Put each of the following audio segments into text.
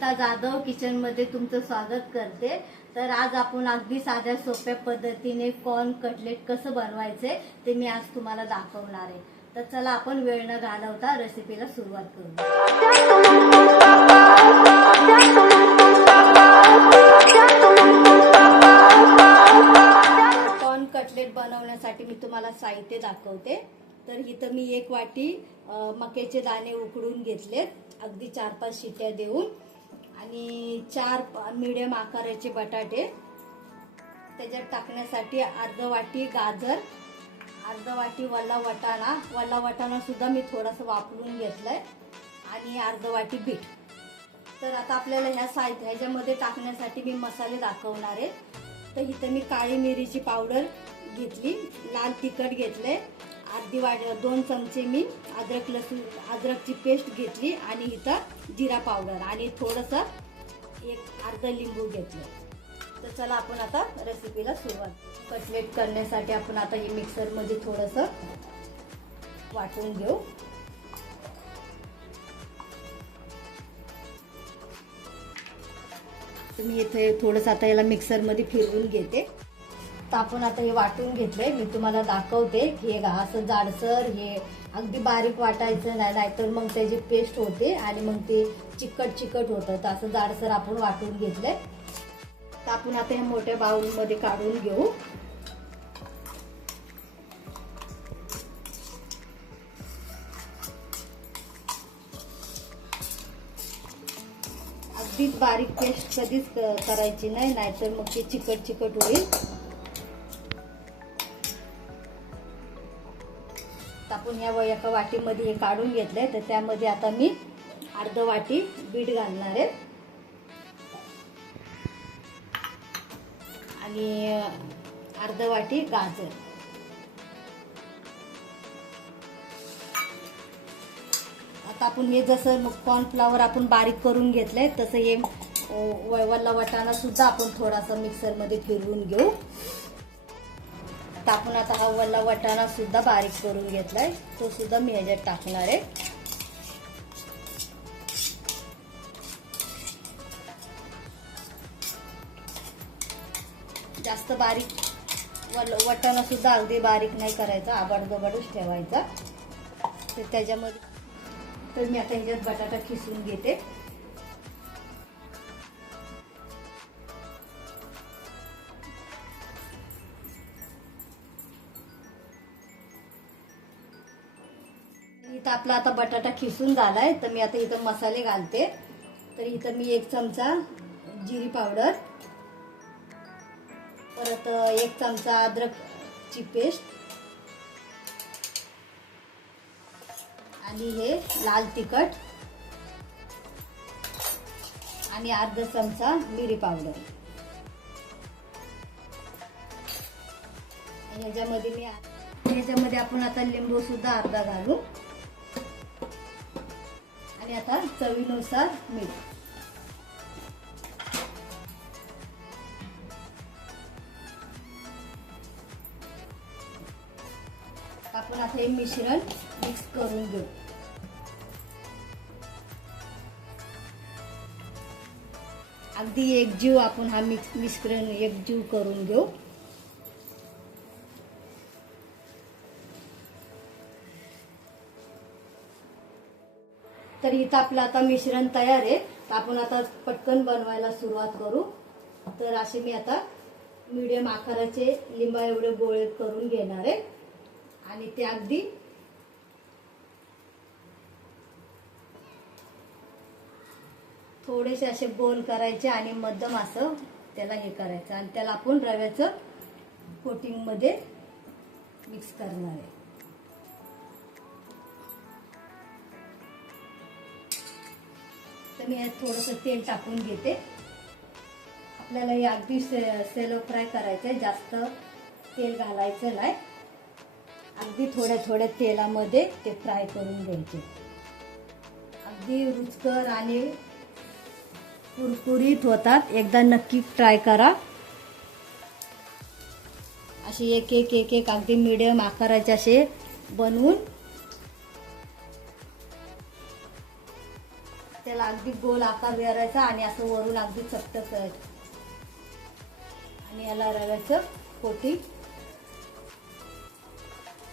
Sangeeta Jadhav kitchen मध्ये तुमचं स्वागत करते। तर आज आपण अगदी साध्या सोप्या पद्धतीने कॉर्न कटलेट कसं बनवायचे ते मी आज तुम्हाला दाखवणार आहे। तर चला आपण वेळ न घालवता रेसिपीला सुरुवात करू। कॉर्न कटलेट बनवण्यासाठी मी तुम्हाला साहित्य दाखवते। तर इथं मी एक वाटी मक्याचे दाणे उकडून घेतलेत, अगदी 4-5 शिट्या देऊन, आणि 4 मीडियम आकाराचे बटाटे। त्याच्यात टाकण्यासाठी अर्धा वाटी गाजर, अर्धा वाटी वल्ला वाटाणा सुद्धा मी थोडासा वापरून घेतलाय, आणि अर्धा वाटी बीट। तर आता आपल्याला ह्याच्यामध्ये टाकण्यासाठी मी मसाले दाखवणार आहे। तर इथं मी काळी मिरीची पावडर घेतली, लाल तिखट घेतले, अर्धी वाटी 2 चमचे मी अद्रकची पेस्ट घेतली, आणि इथं जिरा पावडर आणि थोडंसं अर्धा लिंबू घेतलं। तर चला आपण आता रेसिपीला सुरुवात। कटलेट करण्यासाठी आपण आता हे मिक्सर मध्ये थोडंसं वाटून घेऊ। मी इथे थोडंसं आता याला मिक्सर मध्ये फिरवून घेते। तर आपण आता हे वाटून घेतलंय, मी तुम्हाला दाखवते की हे असं जाडसर, हे अगदी बारीक वाटायचं नाही, नाहीतर मग त्याची पेस्ट होते आणि मग ते चिकट होतं। तर असं जाडसर आपण वाटून घेतलंय। तर आपण आता हे मोठ्या बाउल मध्ये काढून घेऊ। अगदीच बारीक पेस्ट कधीच करायची नाही, नाहीतर मग ते चिकट होईल। आपण या एका वाटीमध्ये हे काढून घेतलंय। तर त्यामध्ये आता मी अर्धा वाटी बीट घालणार आहे, आणि अर्धा वाटी गाजर। आता आपण हे जसं कॉर्नफ्लॉवर आपण बारीक करून घेतलंय, तसं हे वल्ला वाटाणा सुद्धा आपण थोडासा मिक्सर मध्ये फिरवून घेऊ। आपण आता हा वल्ला वाटाणा सुद्धा बारीक करून घेतलाय, तो सुद्धा मी ह्याच्यात टाकणार आहे। जास्त बारीक वाटाणा सुद्धा अगदी बारीक नाही करायचा, आबाडगोबाडच ठेवायचा। तर त्याच्यामध्ये तर मी आता ह्याच्यात बटाटा किसून घेते। इथं आपला आता बटाटा खिसून झालाय। तर मी आता इथं मसाले घालते। तर इथं मी 1 चमचा जिरी पावडर, परत 1 चमचा अद्रकची पेस्ट, आणि हे लाल तिखट, आणि अर्धा चमचा मिरी पावडर। ह्याच्यामध्ये आपण आता लिंबू सुद्धा अर्धा घालू, आणि आता चवीनुसार मीठ। आपण आता हे मिश्रण मिक्स करून घेऊ। अगदी एकजीव आपण हा मिश्रण एकजीव करून घेऊ। तर इथं आपलं आता मिश्रण तयार आहे। तर आपण आता पटकन बनवायला सुरुवात करू। तर असे मी आता मीडियम आकाराचे लिंबा एवढे गोळे करून घेणार आहे, आणि ते अगदी थोडेसे असे गोल करायचे, आणि मध्यम असं त्याला हे करायचं, आणि त्याला आपण रव्याचं कोटिंग मध्ये मिक्स करणार आहे। तर मी यात थोडंसं तेल टाकून घेते। आपल्याला हे अगदी सेलो फ्राय करायचंय, जास्त तेल घालायचं नाही, अगदी थोड्या तेलामध्ये ते फ्राय करून घ्यायचे। अगदी रुचकर आणि कुरकुरीत होतात, एकदा नक्की ट्राय करा। असे एक अगदी मीडियम आकाराचे असे बनवून त्याला अगदी गोल आकार करायचा आणि असं वरून अगदी चपटं करायचं आणि याला रव्याचं कोटिंग.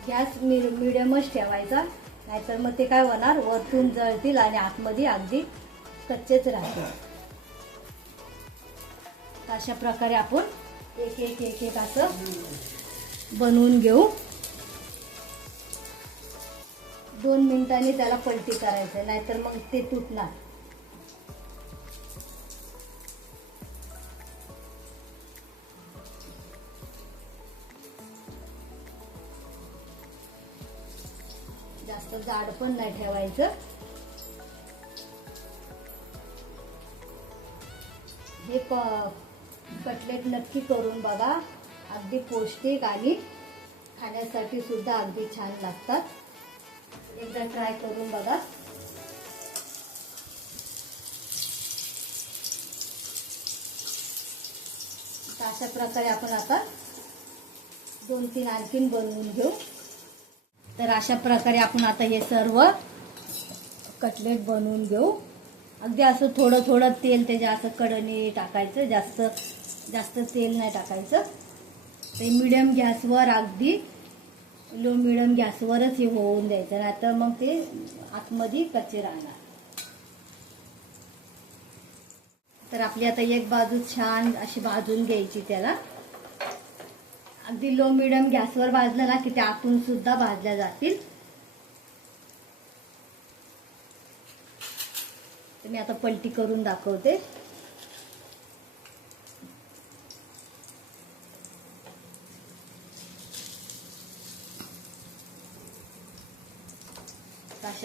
गॅस मिडियमच ठेवायचा, नाहीतर मग ते काय होणार, वरतून जळतील आणि आतमध्ये अगदी कच्चेच राहतील. अशा प्रकारे आपण एक एक एक एक असं बनवून घेऊ. 2 मिनिटांनी त्याला पलटी करायचं, नाहीतर मग ते तुटणार. जास्त जाड पण नाही ठेवायचं. हे कटलेट नक्की करून बघा, अगदी पौष्टिक आणि खाण्यासाठी सुद्धा अगदी छान लागतात. एकदा ट्राय करून बघा. अशा प्रकारे आपण आता 2-3 आणखीन बनवून घेऊ. तर अशा प्रकारे आपण आता हे सर्व कटलेट बनवून घेऊ. अगदी असं थोडं थोडं तेल त्याच्या असं कडने टाकायचं, जास्त तेल नाही टाकायचं. ते मिडियम गॅसवर, अगदी लो मिडियम गॅसवरच हे होऊन द्यायचं, नाहीतर मग ते आतमध्ये कच्चे राहणार. तर आपली आता एक बाजू छान अशी भाजून घ्यायची. त्याला अगदी लो मिडियम गॅसवर भाजलं ना की ते आतून सुद्धा भाजल्या जातील. तर मी आता पलटी करून दाखवते.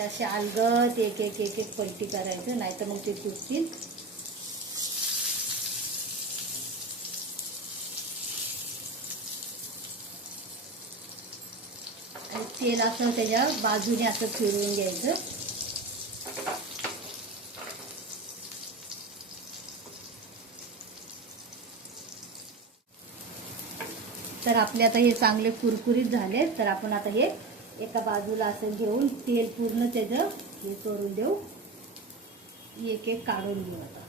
अशा अलगद एक एक एक एक पलटी करायचं, नाहीतर मग ते तुटतील. आणि तेल असं त्याच्या बाजूने असं फिरवून घ्यायचं. तर आपले आता हे चांगले कुरकुरीत झाले. तर आपण आता हे एका बाजूला असं घेऊन तेल पूर्ण त्याचं हे करून देऊ. एक एक काढून घेऊ. आता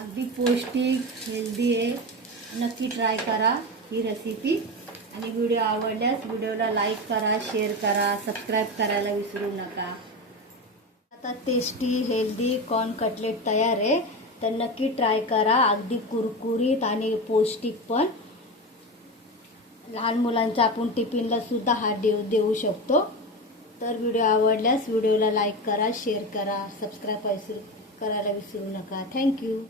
अगदी पौष्टिक, हेल्दी आहे. नक्की ट्राय करा ही रेसिपी. आणि व्हिडिओ आवडल्यास व्हिडिओला लाईक करा, शेअर करा, सबस्क्राईब करायला विसरू नका. आता टेस्टी हेल्दी कॉर्न कटलेट तयार आहे. तर नक्की ट्राय करा. अगदी कुरकुरीत आणि पौष्टिक पण. लहान मुलांच्या आपण टिफिनला सुद्धा हा देऊ शकतो. तर व्हिडिओ आवडल्यास व्हिडिओला लाईक करा, शेअर करा, सबस्क्राईब करायला विसरू नका. थँक्यू.